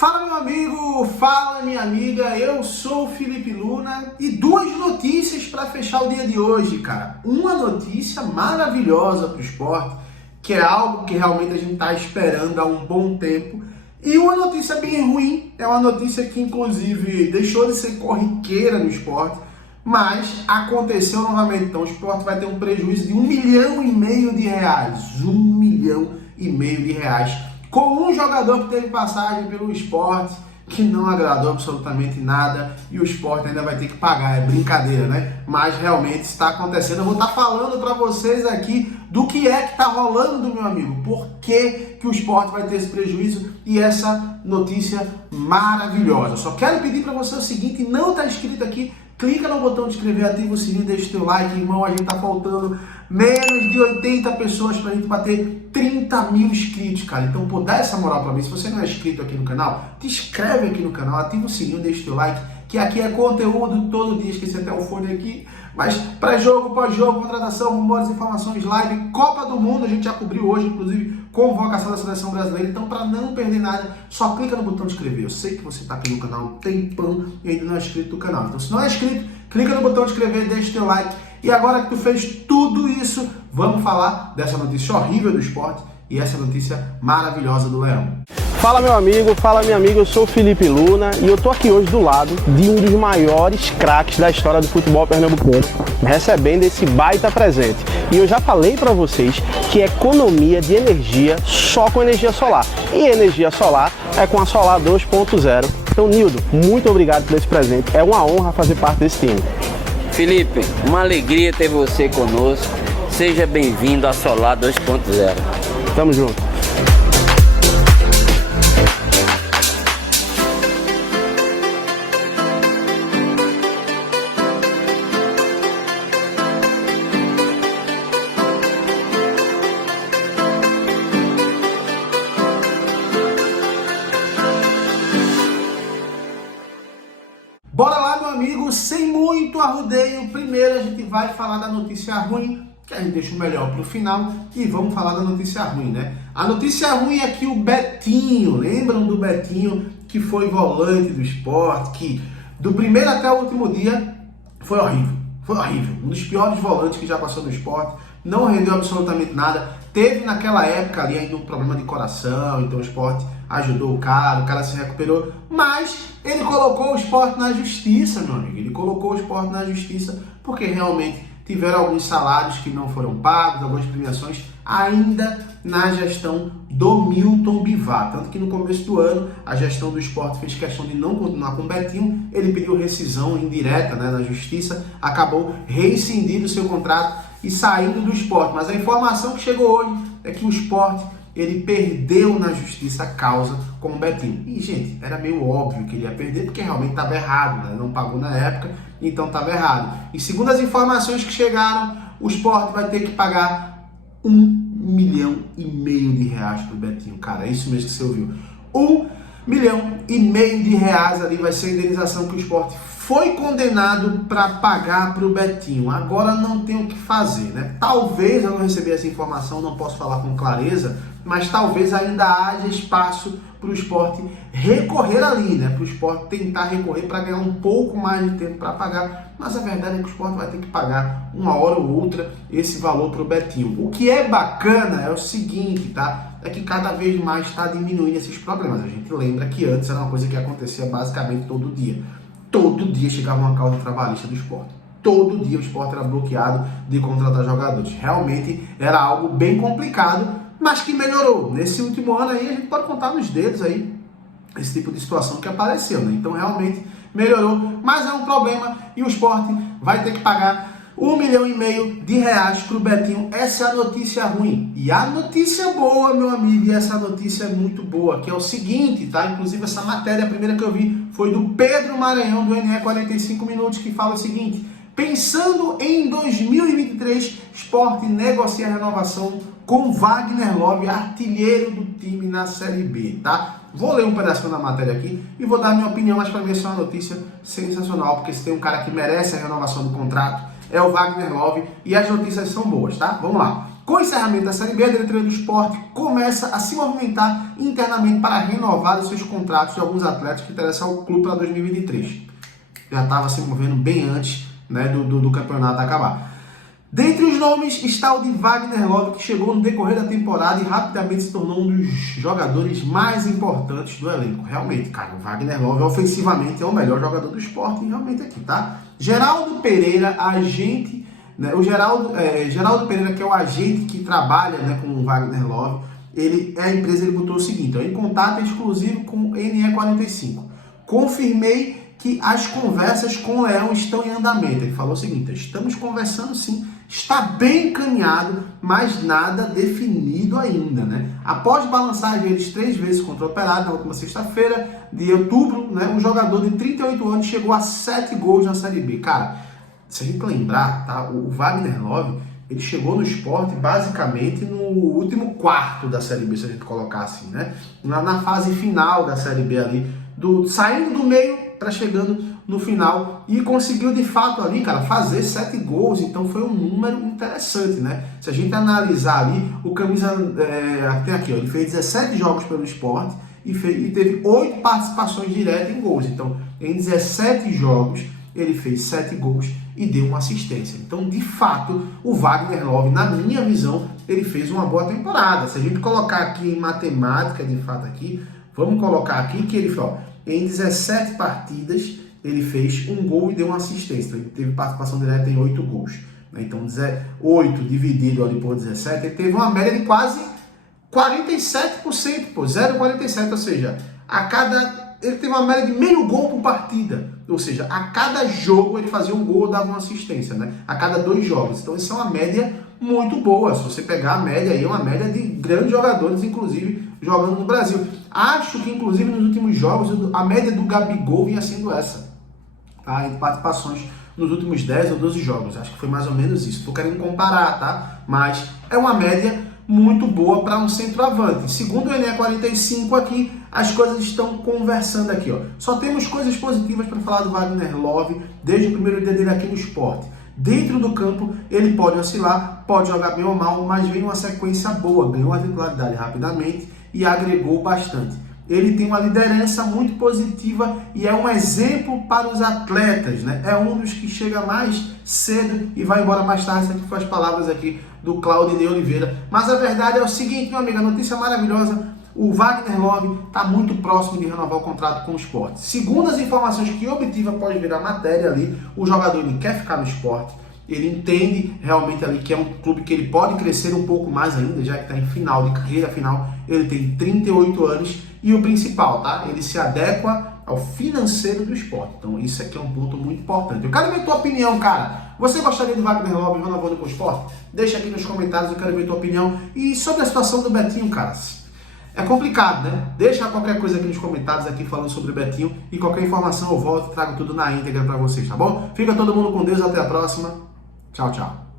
Fala meu amigo, fala minha amiga, eu sou o Felipe Luna e duas notícias para fechar o dia de hoje, cara. Uma notícia maravilhosa para o esporte, que é algo que realmente a gente está esperando há um bom tempo, e uma notícia bem ruim, é uma notícia que inclusive deixou de ser corriqueira no esporte, mas aconteceu novamente. Então o esporte vai ter um prejuízo de R$1,5 milhão de reais, R$1,5 milhão de reais, com um jogador que teve passagem pelo esporte, que não agradou absolutamente nada, e o esporte ainda vai ter que pagar. É brincadeira, né? Mas realmente está acontecendo. Eu vou estar falando para vocês aqui do que é que está rolando, meu amigo. Por que o esporte vai ter esse prejuízo e essa notícia maravilhosa. Eu só quero pedir para você o seguinte: não está inscrito aqui, clica no botão de inscrever, ativa o sininho, deixa o teu like, irmão. A gente tá faltando menos de 80 pessoas pra gente bater 30 mil inscritos, cara. Então, pô, dá essa moral pra mim. Se você não é inscrito aqui no canal, te inscreve aqui no canal, ativa o sininho, deixa o teu like, que aqui é conteúdo todo dia. Esqueci até o fone aqui. Mas pré-jogo, pós-jogo, contratação, rumores, informações, live, Copa do Mundo, a gente já cobriu hoje, inclusive, convocação da Seleção Brasileira. Então, para não perder nada, só clica no botão de inscrever. Eu sei que você está aqui no canal há um tempão e ainda não é inscrito no canal. Então, se não é inscrito, clica no botão de inscrever, deixa o teu like. E agora que tu fez tudo isso, vamos falar dessa notícia horrível do esporte e essa notícia maravilhosa do Leão. Fala meu amigo, fala minha amiga, eu sou o Felipe Luna e eu tô aqui hoje do lado de um dos maiores craques da história do futebol pernambucano, recebendo esse baita presente. E eu já falei pra vocês que é economia de energia só com energia solar. E energia solar é com a Solar 2.0. Então, Nildo, muito obrigado por esse presente. É uma honra fazer parte desse time. Felipe, uma alegria ter você conosco. Seja bem-vindo à Solar 2.0. Tamo junto. Bora lá, meu amigo, sem muito arrudeio. Primeiro a gente vai falar da notícia ruim, que a gente deixa o melhor pro final, e vamos falar da notícia ruim, né? A notícia ruim é que o Betinho, lembram do Betinho, que foi volante do esporte, que do primeiro até o último dia foi horrível. Foi horrível. Um dos piores volantes que já passou no esporte, não rendeu absolutamente nada. Teve naquela época ali ainda um problema de coração, então o esporte ajudou o cara se recuperou, mas ele colocou o esporte na justiça, meu amigo. Ele colocou o esporte na justiça porque realmente tiveram alguns salários que não foram pagos, algumas premiações ainda na gestão do Milton Bivar. Tanto que no começo do ano a gestão do esporte fez questão de não continuar com o Betinho, ele pediu rescisão indireta, né, na justiça, acabou rescindindo o seu contrato e saindo do esporte. Mas a informação que chegou hoje é que o esporte ele perdeu na justiça a causa com o Betinho. E, gente, era meio óbvio que ele ia perder, porque realmente estava errado, né? Não pagou na época, então estava errado. E segundo as informações que chegaram, o esporte vai ter que pagar R$1,5 milhão de reais pro Betinho. Cara, é isso mesmo que você ouviu. R$1,5 milhão de reais ali vai ser a indenização que o esporte foi condenado para pagar para o Betinho. Agora não tem o que fazer, né? Talvez, eu não recebi essa informação, não posso falar com clareza, mas talvez ainda haja espaço para o esporte recorrer ali, né? Para o esporte tentar recorrer para ganhar um pouco mais de tempo para pagar. Mas a verdade é que o esporte vai ter que pagar uma hora ou outra esse valor para o Betinho. O que é bacana é o seguinte, tá? É que cada vez mais está diminuindo esses problemas. A gente lembra que antes era uma coisa que acontecia basicamente todo dia. Todo dia chegava uma causa trabalhista do esporte. Todo dia o esporte era bloqueado de contratar jogadores. Realmente era algo bem complicado, mas que melhorou. Nesse último ano aí, a gente pode contar nos dedos aí esse tipo de situação que apareceu, né? Então realmente melhorou, mas é um problema e o esporte vai ter que pagar R$1,5 milhão de reais para o Betinho. Essa é a notícia ruim. E a notícia boa, meu amigo, e essa notícia é muito boa, que é o seguinte, tá? Inclusive essa matéria, a primeira que eu vi, foi do Pedro Maranhão, do NE 45 Minutos, que fala o seguinte: pensando em 2023, Sport negocia a renovação com Wagner Love, artilheiro do time na Série B, tá? Vou ler um pedacinho da matéria aqui e vou dar minha opinião, mas para mim essa é uma notícia sensacional, porque se tem um cara que merece a renovação do contrato, é o Wagner Love, e as notícias são boas, tá? Vamos lá. Com o encerramento da Série B, a diretoria do Sport começa a se movimentar internamente para renovar os seus contratos de alguns atletas que interessam ao clube para 2023. Já estava se movendo bem antes, né, do campeonato acabar. Dentre os nomes está o de Wagner Love, que chegou no decorrer da temporada e rapidamente se tornou um dos jogadores mais importantes do elenco. Realmente, cara, o Wagner Love ofensivamente é o melhor jogador do Sport, realmente aqui, tá? Geraldo Pereira, agente, né, o Geraldo Pereira, que é o agente que trabalha, né, com o Wagner Love, a empresa botou o seguinte, ó, em contato exclusivo com o NE45. Confirmei que as conversas com o Leão estão em andamento. Ele falou o seguinte, estamos conversando sim, está bem encaminhado, mas nada definido ainda, né? Após balançar as redes 3 vezes contra o Operário na última sexta-feira de outubro, né, um jogador de 38 anos chegou a 7 gols na Série B. Cara, se a gente lembrar, tá, o Wagner Love, ele chegou no Sport basicamente no último quarto da Série B, se a gente colocar assim, né? Na fase final da Série B ali, saindo do meio para chegando no final, e conseguiu de fato ali, cara, fazer 7 gols, então foi um número interessante, né? Se a gente analisar ali, o camisa, tem aqui, ó, ele fez 17 jogos pelo Sport e teve 8 participações diretas em gols, então em 17 jogos ele fez 7 gols e deu uma assistência. Então, de fato, o Wagner Love, na minha visão, ele fez uma boa temporada. Se a gente colocar aqui em matemática, de fato aqui, vamos colocar aqui que ele, ó, em 17 partidas, ele fez 1 gol e deu uma assistência. Então, ele teve participação direta em 8 gols. Então, 8 dividido ali por 17, ele teve uma média de quase 47%, pô, 0,47, ou seja, ele teve uma média de meio gol por partida. Ou seja, a cada jogo ele fazia 1 gol ou dava uma assistência, né? A cada 2 jogos. Então, isso é uma média muito boa. Se você pegar a média aí, é uma média de grandes jogadores, inclusive, jogando no Brasil. Acho que, inclusive, nos últimos jogos, a média do Gabigol vinha sendo essa, tá? Em participações nos últimos 10 ou 12 jogos. Acho que foi mais ou menos isso. Estou querendo comparar, tá? Mas é uma média muito boa para um centroavante. Segundo o NE45 aqui, as coisas estão conversando aqui, ó. Só temos coisas positivas para falar do Wagner Love desde o primeiro dia dele aqui no Sport. Dentro do campo, ele pode oscilar, pode jogar bem ou mal, mas vem uma sequência boa, ganhou a titularidade rapidamente e agregou bastante. Ele tem uma liderança muito positiva e é um exemplo para os atletas, né? É um dos que chega mais cedo e vai embora mais tarde. Isso aqui foi as palavras aqui do Claudinei Oliveira. Mas a verdade é o seguinte, meu amigo, a notícia maravilhosa, o Wagner Love está muito próximo de renovar o contrato com o Sport. Segundo as informações que eu obtive após ver a matéria ali, o jogador ele quer ficar no Sport. Ele entende realmente ali que é um clube que ele pode crescer um pouco mais ainda, já que está em final de carreira, afinal ele tem 38 anos e o principal, tá? Ele se adequa ao financeiro do Sport. Então isso aqui é um ponto muito importante. Eu quero ver tua opinião, cara. Você gostaria do Wagner Love renovando com o Sport? Deixa aqui nos comentários, eu quero ver tua opinião. E sobre a situação do Betinho, cara, é complicado, né? Deixa qualquer coisa aqui nos comentários aqui falando sobre o Betinho e qualquer informação eu volto e trago tudo na íntegra para vocês, tá bom? Fica todo mundo com Deus, até a próxima. Tchau, tchau.